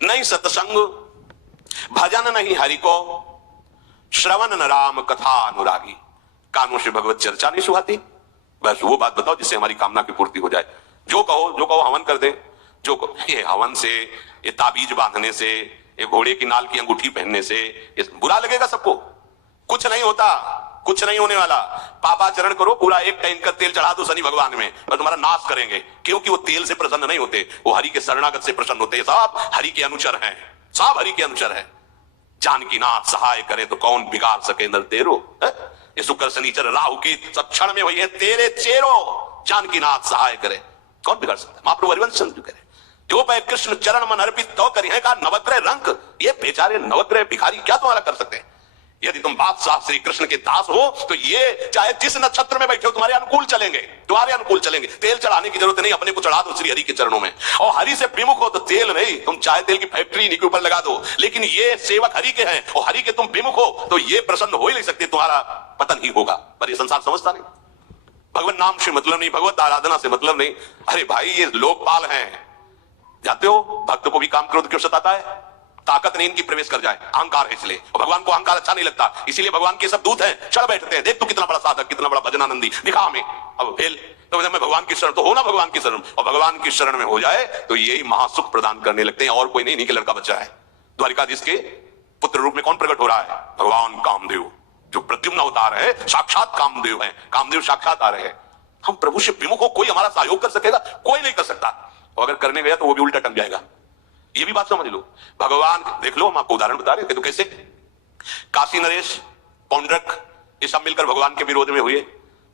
नहीं सत्संग भजन नहीं हरि को, श्रवण न राम कथा अनुरागी। कानों से भगवत चर्चा नहीं सुहाती। बस वो बात बताओ जिससे हमारी कामना की पूर्ति हो जाए। जो कहो हवन कर दे। जो कहो, ये हवन से, ये ताबीज बांधने से, ये घोड़े की नाल की अंगूठी पहनने से बुरा लगेगा सबको। कुछ नहीं होता, कुछ नहीं होने वाला। पापाचरण करो, पूरा एक टैंकर तेल चढ़ा दो शनि भगवान में, और तुम्हारा नाश करेंगे। क्योंकि वो तेल से प्रसन्न नहीं होते, वो हरि के शरणागत से प्रसन्न होते हैं। सब हरि के अनुचर हैं, सब हरि के अनुचर हैं। जानकी नाथ सहाय करे तो कौन बिगाड़ सके नर तेरो। ये शुक्र शनिचर राहु की सब क्षण में हुई है तेरे चेरो। जानकी नाथ सहाय करे कौन बिगाड़ सकता है। महाप्रभु हरिवंश चंद्र करे जो पे कृष्ण चरण मन अर्पित तो करी है का नवग्रह रंग। ये बेचारे नवग्रह भिखारी क्या तुम्हारा कर सकते हैं। यदि तुम बादशाह श्री कृष्ण के दास हो तो ये चाहे जिस नक्षत्र में बैठे हो तुम्हारे अनुकूल चलेंगे, तुम्हारे अनुकूल चलेंगे। तेल चढ़ाने की जरूरत नहीं, अपने को चढ़ा दो श्री हरि के चरणों में। और हरि से विमुख हो तो तेल नहीं, तुम चाहे तेल की फैक्ट्री इनके ऊपर लगा दो। लेकिन ये सेवक हरि के हैं और हरि के तुम विमुख हो तो ये प्रसन्न हो ही नहीं सकते, तुम्हारा पतन ही होगा। पर ये संसार समझता नहीं। भगवान नाम से मतलब नहीं, भगवत आराधना से मतलब नहीं। अरे भाई ये लोकपाल हैं, जानते हो भक्त को भी काम क्रोध क्यों सताता है। ताकत नहीं इनकी प्रवेश कर जाए, अहंकार है इसलिए। और भगवान को अहंकार अच्छा नहीं लगता, इसीलिए भगवान के सब दूत हैं चढ़ बैठते हैं। देख तू कितना बड़ा साधक, कितना बड़ा भजनानंदी, दिखा हमें। अब फेल तो मैं भगवान की शरण तो हो ना, भगवान की शरण। और भगवान की शरण में हो जाए तो यही महासुख प्रदान करने लगते हैं। और कोई नहीं, इन्हीं के लड़का बच्चा है। द्वारिकाधीश के पुत्र रूप में कौन प्रकट हो रहा है। भगवान कामदेव, जो प्रद्युम्न अवतार है, साक्षात कामदेव है। कामदेव साक्षात आ रहे हैं। हम प्रभु से विमुख हो, कोई हमारा सहयोग कर सकेगा, कोई नहीं कर सकता। और अगर करने गया तो वो भी उल्टा टंग जाएगा। ये भी बात समझ लो। भगवान देख लो, हम आपको उदाहरण बता रहे थे तो कैसे काशी नरेश, पौंड्रक ये सब मिलकर भगवान के विरोध में हुए।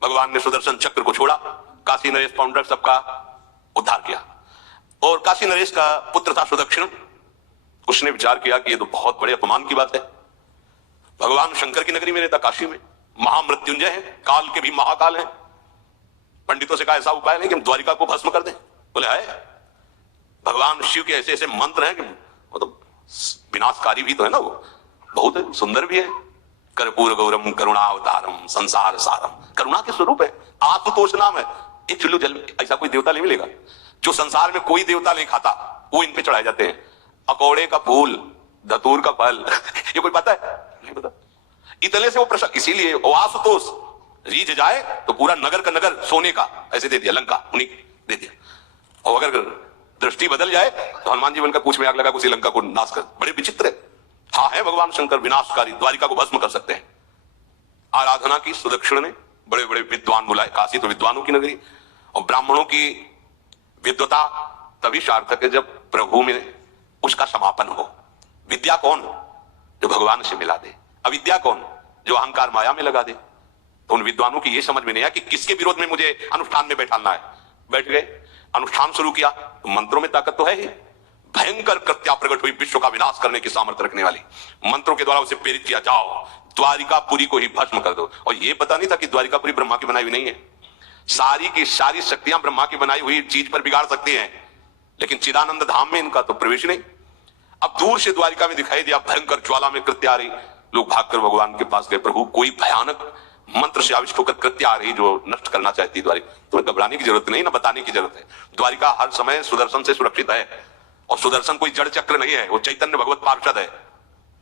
भगवान ने सुदर्शन चक्र को छोड़ा, काशी नरेश पौंड्रक सबका उद्धार किया। और काशी नरेश का पुत्र था सुदक्षिण। उसने विचार किया कि ये तो बहुत बड़े अपमान की बात है। भगवान शंकर की नगरी में रहता, काशी में महामृत्युंजय है, काल के भी महाकाल है। पंडितों से कहा ऐसा उपाय नहीं कि हम द्वारिका को भस्म कर दें। बोले है, भगवान शिव के ऐसे ऐसे मंत्र हैं कि वो तो विनाशकारी भी तो है ना, वो बहुत सुंदर भी है। कर्पूर गौरम करुणावतारम संसार सारम, करुणा के स्वरूप है। आशुतोष नाम है। एक चुल्लू जल ऐसा कोई देवता नहीं मिलेगा जो संसार में कोई देवता नहीं खाता, वो इन पे चढ़ाए जाते हैं। अकौड़े का फूल, धतूर का फल ये कोई पता है नहीं पता। इतने से वो प्रश्न, इसीलिए आशुतोष रीझ जाए तो पूरा नगर का नगर सोने का ऐसे दे दिया, लंका उन्हीं दे दिया। और अगर दृष्टि बदल जाए तो हनुमान जी बनकर पूछ में आग लगा उसी लंका को नाश कर। बड़े विचित्र है। हाँ है भगवान शंकर विनाशकारी, द्वारिका को भस्म कर सकते हैं। आराधना की सुदक्षिण ने बड़े बड़े विद्वान बुलाए। काशी तो विद्वानों की नगरी, और ब्राह्मणों की विद्वता तभी सार्थक है जब प्रभु में उसका समापन हो। विद्या कौन, जो भगवान से मिला दे। अविद्या कौन, जो अहंकार माया में लगा दे। तो उन विद्वानों की यह समझ में नहीं आया कि किसके विरोध में मुझे अनुष्ठान में बैठाना है। बैठ गए, अनुष्ठान शुरू किया तो मंत्रों में ताकत तो है ही। भयंकर कृत्या प्रकट हुई, विश्व का विनाश करने की सामर्थ्य रखने वाली। मंत्रों के द्वारा उसे प्रेरित किया, जाओ द्वारिकापुरी को ही भस्म कर दो। और यह पता नहीं था कि द्वारिकापुरी ब्रह्मा की बनाई हुई नहीं है। सारी की सारी शक्तियां ब्रह्मा की बनाई हुई चीज पर बिगाड़ सकती हैं, लेकिन चिदानंद धाम में इनका तो प्रवेश नहीं। अब दूर से द्वारिका में दिखाई दिया, भयंकर ज्वाला में कृत्य आ रही। लोग भागकर भगवान के पास गए, प्रभु कोई भयानक मंत्र से आविष्ट होकर कृत्य आ रही जो नष्ट करना चाहती द्वारिका। तुम्हें घबराने की जरूरत नहीं, ना बताने की जरूरत है। द्वारिका हर समय सुदर्शन से सुरक्षित है। और सुदर्शन कोई जड़ चक्र नहीं है, वो चैतन्य भगवत पार्षद है।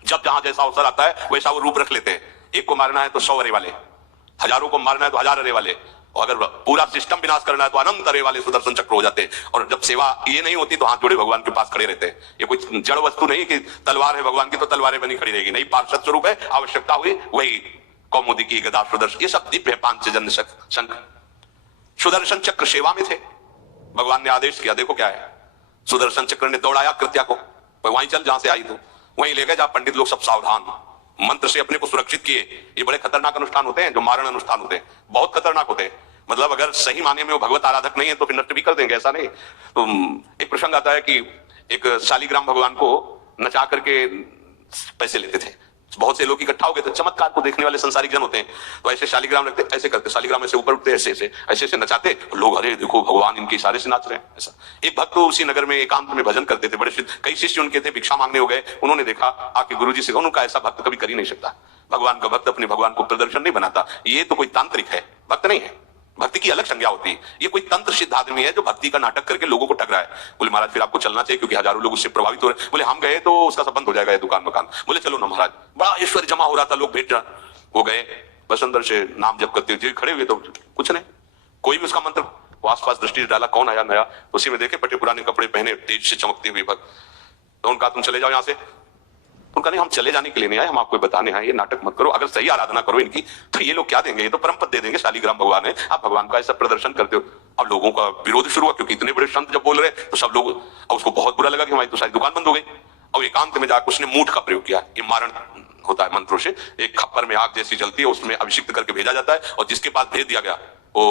जब जहां जैसा अवसर आता है वैसा वो रूप रख लेते हैं। एक को मारना है तो 100 अरे वाले, हजारों को मारना है तो 1000 अरे वाले, और अगर पूरा सिस्टम विनाश करना है तो अनंत अरे वाले सुदर्शन चक्र हो जाते हैं। और जब सेवा ये नहीं होती तो हाथ जोड़े भगवान के पास खड़े रहते हैं। ये कोई जड़ वस्तु नहीं कि तलवार है भगवान की तो तलवारें बनी खड़ी रहेगी, नहीं, पार्षद स्वरूप है। आवश्यकता हुई वही कौमुदी की गदा सुदर्शन, ये सब दिव्य है। पांचजन्य शंख सुदर्शन चक्र सेवा में थे। भगवान ने आदेश किया, देखो क्या है। सुदर्शन चक्र ने दौड़ाया कृत्या को, वहीं चल जहां से आई तो वहीं ले गए जहां पंडित लोग सब सावधान मंत्र से अपने को सुरक्षित किए। ये बड़े खतरनाक अनुष्ठान होते हैं जो मारण अनुष्ठान होते हैं, बहुत खतरनाक होते हैं। मतलब अगर सही माने में वो भगवत आराधक नहीं है तो फिर नष्ट भी कर देंगे, ऐसा नहीं। तो एक प्रसंग आता है कि एक शालिग्राम भगवान को नचा करके पैसे लेते थे। बहुत से लोग इकट्ठा हो गए थे, चमत्कार को देखने वाले संसारिक जन होते हैं। तो ऐसे शालिग्राम रखते, ऐसे करते, शालिग्राम ऐसे ऊपर उठते, ऐसे ऐसे ऐसे ऐसे नचाते। लोग अरे देखो भगवान इनके इशारे से नाच रहे हैं। ऐसा एक भक्त तो उसी नगर में एकांत में भजन करते थे, बड़े कई शिष्य उनके थे, भिक्षा मांगने हो गए। उन्होंने देखा, आके गुरुजी से, उनका ऐसा भक्त कभी कर ही नहीं सकता। भगवान का भक्त अपने भगवान को प्रदर्शन नहीं बनाता। ये तो कोई तांत्रिक है, भक्त नहीं है। भक्ति की अलग संज्ञा होती है। ये कोई तंत्र सिद्ध आदमी है जो भक्ति का नाटक करके लोगों को ठग रहा है। बोले महाराज फिर आपको चलना चाहिए क्योंकि हजारों लोग उससे प्रभावित हो रहे हैं। बोले हम गए तो उसका सब बंद हो जाएगा ये दुकान मकान। बोले चलो ना महाराज। बड़ा ऐश्वर्य जमा हो रहा था, लोग भेंट वो गए, बस अंदर से नाम जप करते हुए खड़े हुए तो कुछ नहीं, कोई भी उसका मंत्र वो आसपास दृष्टि डाला, कौन आया नया, उसी में देखे फटे पुराने कपड़े पहने तेज से चमकते हुए भक्त। तो उनका तुम चले जाओ यहाँ से। उनका नहीं हम चले जाने के लिए नहीं आए, हम आपको बताने आए, ये नाटक मत करो, अगर सही आराधना करो इनकी तो ये लोग क्या देंगे, ये तो परम पद दे देंगे, शालिग्राम भगवान है, आप भगवान का ऐसा प्रदर्शन करते हो। अब लोगों का विरोध शुरू हुआ क्योंकि इतने बड़े संत जब बोल रहे तो सब लोग, अब उसको बहुत बुरा लगा कि हमारी तो सारी दुकान बंद हो गई। और एकांत में जाकर उसने मूठ का प्रयोग किया। ये मारण होता है मंत्रों से, एक खप्पर में आग जैसी जलती है, उसमें अभिषिक्त करके भेजा जाता है और जिसके पास भेज दिया गया वो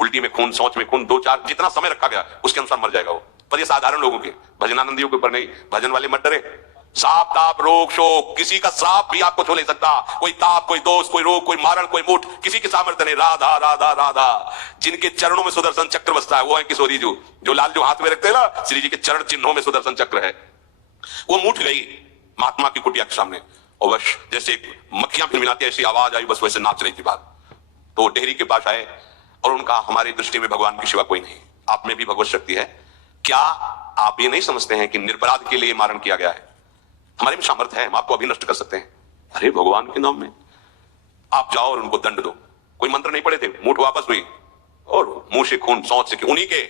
उल्टी में खून, शौच में खून, 2-4 जितना समय रखा गया उसके अनुसार मर जाएगा वो। पर ये साधारण लोगों के, भजनानंदियों के ऊपर नहीं, भजन वाले मत डरे। साप ताप रोग शोक किसी का श्राप भी आपको छू नहीं सकता, कोई ताप, कोई दोष, कोई रोग, कोई मारण, कोई मूठ, किसी के सामर्थ्य नहीं। राधा राधा राधा, जिनके चरणों में सुदर्शन चक्र बसता है वो है किशोरी जी, जो लाल जो हाथ में रखते हैं ना, श्री जी के चरण चिन्हों में सुदर्शन चक्र है। वो मूठ गई महात्मा की कुटिया के सामने और बस जैसे मक्खियां फिनफिनाती ऐसी आवाज आई, बस वैसे नाच रही थी बात। तो वो डेहरी के पास आए और उनका हमारी दृष्टि में भगवान की सिवा कोई नहीं, आप में भी भगवत शक्ति है, क्या आप ये नहीं समझते हैं कि निरपराध के लिए मारण किया गया है? हमारे में सामर्थ्य है, हम आपको अभी नष्ट कर सकते हैं। अरे भगवान के नाम में आप जाओ और उनको दंड दो। कोई मंत्र नहीं पड़े थे, मूठ वापस हुई और मुंह से खून, शौच से, उन्हीं के